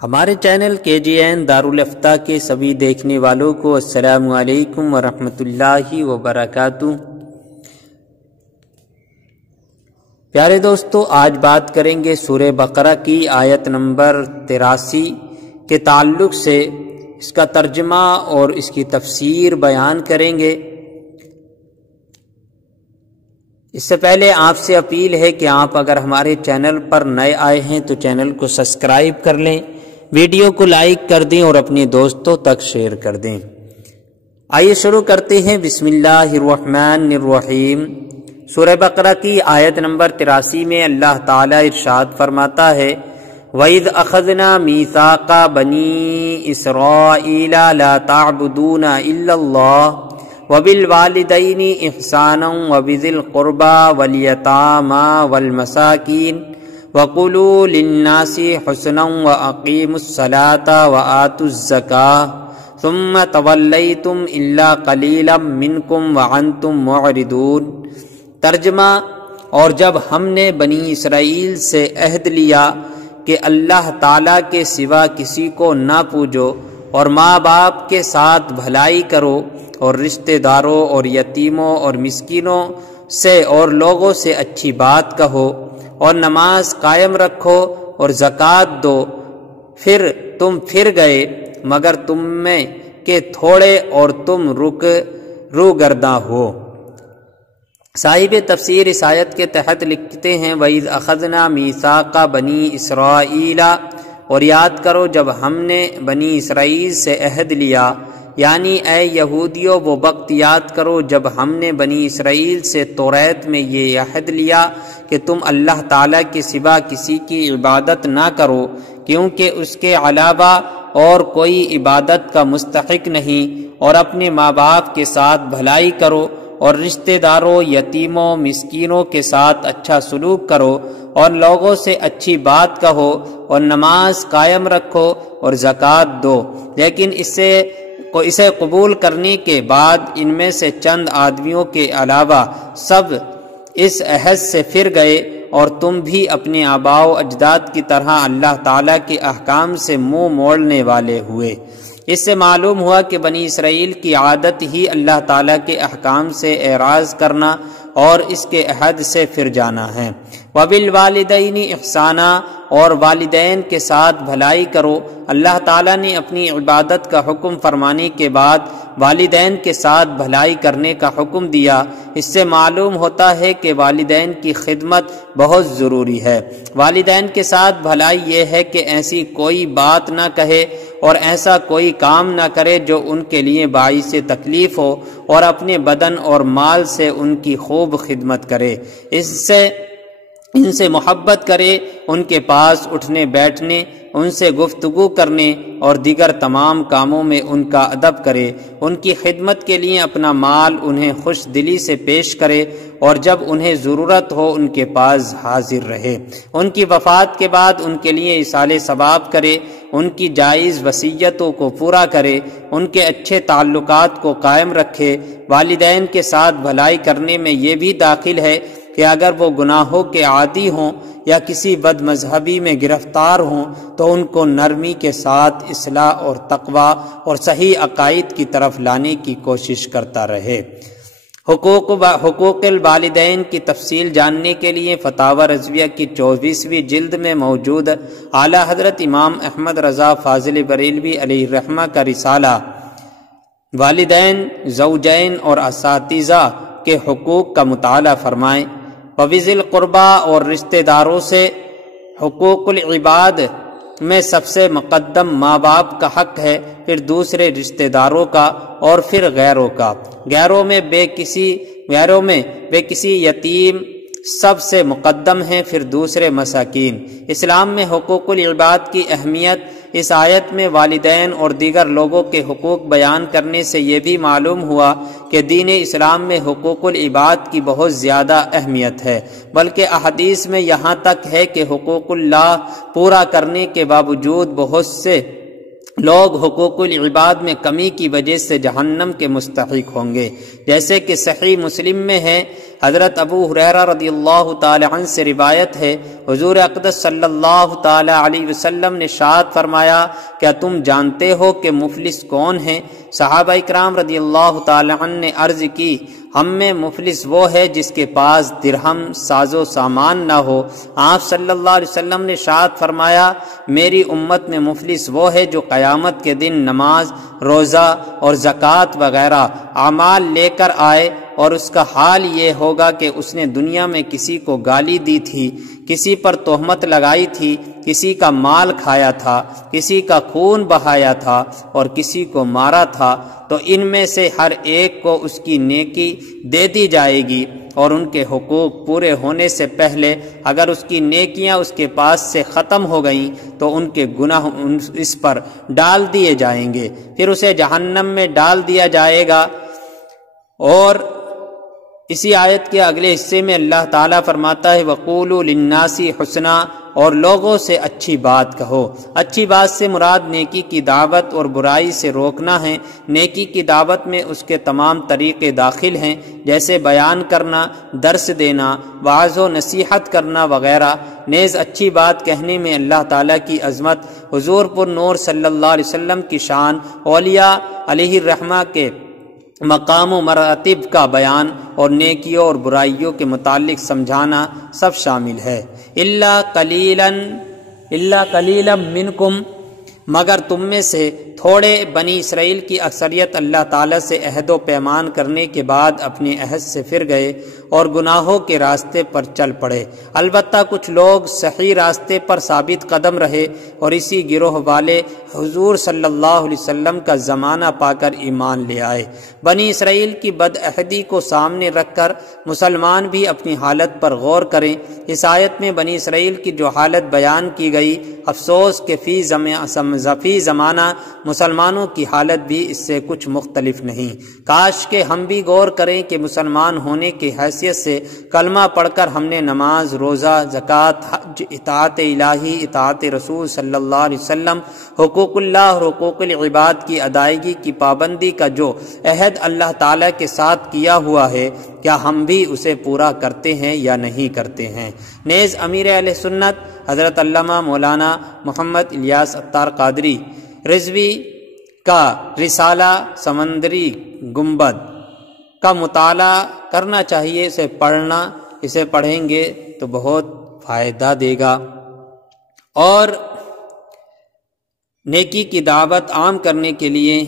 ہمارے channel KGN دارالفتہ کے سبھی دیکھنے والوں کو السلام علیکم ورحمۃ اللہ وبرکاتہ۔ پیارے دوستو، آج بات کریں گے سورہ بقرہ کی آیت نمبر 83 کے تعلق سے اس کا ترجمہ اور اس کی تفسیر بیان کریں گے۔ اس سے پہلے آپ سے اپیل ہے کہ آپ اگر ہمارے چینل پر نئے آئے ہیں تو چینل کو سبسکرائب کر لیں، ویڈیو کو لائک کر دیں اور اپنے دوستوں تک شیئر کر دیں۔ آئیے شروع کرتے ہیں۔ بسم اللہ الرحمن الرحیم۔ سورہ بقرہ کی آیت نمبر 83 میں اللہ تعالیٰ ارشاد فرماتا ہے، وَإِذْ أَخَذْنَا مِيثَاقَ بَنِي إِسْرَائِيلَ لَا تَعْبُدُونَ إِلَّا اللَّهَ وَبِالْوَالِدَيْنِ إِحْسَانًا وَبِذِي الْقُرْبَى وَالْيَتَامَى وَالْمَسَاكِينِ وَقُولُوا لِلنَّاسِ حُسْنًا وَأَقِيمُوا الصَّلَاةَ وَآتُوا الزَّكَاةَ ثُمَّ تَوَلَّيْتُمْ إِلَّا قَلِيلًا مِّنكُمْ وَأَنتُمْ مُعْرِضُونَ۔ ترجمہ: اور جب ہم نے بنی اسرائیل سے عہد لیا کہ اللہ تعالیٰ کے سوا کسی کو نہ پوجو اور ماں باپ کے ساتھ بھلائی کرو اور رشتہ داروں اور یتیموں اور مسکینوں سے اور لوگوں سے اچھی بات کہو اور نماز قائم رکھو اور زکوٰۃ دو، پھر تم پھر گئے مگر تم میں کہ تھوڑے اور تم روگرداں ہو۔ صاحب تفسیر اس آیت کے تحت لکھتے ہیں، وَإِذْ أَخَذْنَا مِيثَاقَ بَنِي إِسْرَائِيلَ، اور یاد کرو جب ہم نے بنی اسرائیل سے عہد لیا، یعنی اے یہودیوں وہ وقت یاد کرو جب ہم نے بنی اسرائیل سے توریت میں یہ عہد لیا کہ تم اللہ تعالیٰ کے سوا کسی کی عبادت نہ کرو، کیونکہ اس کے علاوہ اور کوئی عبادت کا مستحق نہیں، اور اپنے ماں باپ کے ساتھ بھلائی کرو اور رشتہ داروں، یتیموں، مسکینوں کے ساتھ اچھا سلوک کرو اور لوگوں سے اچھی بات کہو اور نماز قائم رکھو اور زکوٰۃ دو۔ لیکن اسے قبول کرنے کے بعد ان میں سے چند آدمیوں کے علاوہ سب اس عہد سے پھر گئے اور تم بھی اپنے آباء و اجداد کی طرح اللہ تعالیٰ کے احکام سے منہ موڑنے والے ہوئے۔ اس سے معلوم ہوا کہ بنی اسرائیل کی عادت ہی اللہ تعالیٰ کے احکام سے اعراض کرنا اور اس کے عہد سے پھر جانا ہے۔ وَبِالْوَالِدَيْنِ إِحْسَانًا، اور والدین کے ساتھ بھلائی کرو۔ اللہ تعالیٰ نے اپنی عبادت کا حکم فرمانے کے بعد والدین کے ساتھ بھلائی کرنے کا حکم دیا۔ اس سے معلوم ہوتا ہے کہ والدین کی خدمت بہت ضروری ہے۔ والدین کے ساتھ بھلائی یہ ہے کہ ایسی کوئی بات نہ کہے اور ایسا کوئی کام نہ کرے جو ان کے لیے باعث تکلیف ہو، اور اپنے بدن اور مال سے ان کی خوب خدمت کرے، ان سے محبت کرے، ان کے پاس اٹھنے بیٹھنے، ان سے گفتگو کرنے اور دیگر تمام کاموں میں ان کا ادب کرے، ان کی خدمت کے لیے اپنا مال انہیں خوش دلی سے پیش کرے اور جب انہیں ضرورت ہو ان کے پاس حاضر رہے، ان کی وفات کے بعد ان کے لیے ایصال ثواب کرے، ان کی جائز وصیتوں کو پورا کرے، ان کے اچھے تعلقات کو قائم رکھے۔ والدین کے ساتھ بھلائی کرنے میں یہ بھی داخل ہے کہ اگر وہ گناہوں کے عادی ہوں یا کسی بد مذہبی میں گرفتار ہوں تو ان کو نرمی کے ساتھ اصلاح اور تقویٰ اور صحیح عقائد کی طرف لانے کی کوشش کرتا رہے۔ حقوق الوالدین کی تفصیل جاننے کے لیے فتاوی رضویہ کی 24ویں جلد میں موجود اعلیٰ حضرت امام احمد رضا فاضل بریلوی علیہ الرحمہ کا رسالہ والدین، زوجین اور اساتذہ کے حقوق کا مطالعہ فرمائیں۔ وَبِذِي الْقُرْبَى، اور رشتہ داروں سے حقوق العباد میں سب سے مقدم ماں باپ کا حق ہے، پھر دوسرے رشتہ داروں کا اور پھر غیروں کا۔ غیروں میں بے کسی یتیم سب سے مقدم ہیں، پھر دوسرے مساکین۔ اسلام میں حقوق العباد کی اہمیت اس آیت میں والدین اور دیگر لوگوں کے حقوق بیان کرنے سے یہ بھی معلوم ہوا کہ دین اسلام میں حقوق العباد کی بہت زیادہ اہمیت ہے، بلکہ احادیث میں یہاں تک ہے کہ حقوق اللہ پورا کرنے کے باوجود بہت سے لوگ حقوق العباد میں کمی کی وجہ سے جہنم کے مستحق ہوں گے، جیسے کہ صحیح مسلم میں ہے، حضرت ابو ہریرہ رضی اللہ تعالی عنہ سے روایت ہے، حضور اقدس صلی اللہ تعالی علیہ وسلم نے ارشاد فرمایا، کیا تم جانتے ہو کہ مفلس کون ہے؟ صحابہ اکرام رضی اللہ تعالی عنہ نے عرض کی، ہم میں مفلس وہ ہے جس کے پاس درہم ساز و سامان نہ ہو۔ آپ صلی اللہ علیہ وسلم نے ارشاد فرمایا، میری امت میں مفلس وہ ہے جو قیامت کے دن نماز، روزہ اور زکوٰۃ وغیرہ اعمال لے کر آئے اور اس کا حال یہ ہوگا کہ اس نے دنیا میں کسی کو گالی دی تھی، کسی پر تہمت لگائی تھی، کسی کا مال کھایا تھا، کسی کا خون بہایا تھا اور کسی کو مارا تھا، تو ان میں سے ہر ایک کو اس کی نیکی دے دی جائے گی، اور ان کے حقوق پورے ہونے سے پہلے اگر اس کی نیکیاں اس کے پاس سے ختم ہو گئیں تو ان کے گناہ اس پر ڈال دیے جائیں گے، پھر اسے جہنم میں ڈال دیا جائے گا۔ اور اسی آیت کے اگلے حصے میں اللہ تعالیٰ فرماتا ہے، وَقُولُوا لِلنَّاسِ حُسْنًا، اور لوگوں سے اچھی بات کہو۔ اچھی بات سے مراد نیکی کی دعوت اور برائی سے روکنا ہے۔ نیکی کی دعوت میں اس کے تمام طریقے داخل ہیں، جیسے بیان کرنا، درس دینا، وعظ و نصیحت کرنا وغیرہ۔ نیز اچھی بات کہنے میں اللہ تعالیٰ کی عظمت، حضور پر نور صلی اللہ علیہ وسلم کی شان، اولیاء علیہ الرحمہ کے مقام و مراتب کا بیان اور نیکیوں اور برائیوں کے متعلق سمجھانا سب شامل ہے۔ الا قلیلا منکم، مگر تم میں سے تھوڑے بنی اسرائیل کی اکثریت اللہ تعالیٰ سے عہد و پیمان کرنے کے بعد اپنے عہد سے پھر گئے اور گناہوں کے راستے پر چل پڑے۔ البتہ کچھ لوگ صحیح راستے پر ثابت قدم رہے اور اسی گروہ والے حضور صلی اللہ علیہ وسلم کا زمانہ پا کر ایمان لے آئے۔ بنی اسرائیل کی بدعہدی کو سامنے رکھ کر مسلمان بھی اپنی حالت پر غور کریں۔ اس آیت میں بنی اسرائیل کی جو حالت بیان کی گئی، افسوس کہ فی زمانہ مسلمانوں کی حالت بھی اس سے کچھ مختلف نہیں۔ کاش کہ ہم بھی غور کریں کہ مسلمان ہونے کی حیثیت سے کلمہ پڑھ کر ہم نے نماز، روزہ، زکوٰۃ، حج، اطاعت الہی، اطاعت رسول صلی اللہ علیہ وسلم، حقوق اللہ اور حقوق العباد کی ادائیگی کی پابندی کا جو عہد اللہ تعالیٰ کے ساتھ کیا ہوا ہے، کیا ہم بھی اسے پورا کرتے ہیں یا نہیں کرتے ہیں۔ نیز امیر اہل سنت حضرت علامہ مولانا محمد الیاس عطار قادری رضوی کا رسالہ سمندری گنبد کا مطالعہ کرنا چاہیے۔ اسے پڑھیں گے تو بہت فائدہ دے گا، اور نیکی کی دعوت عام کرنے کے لیے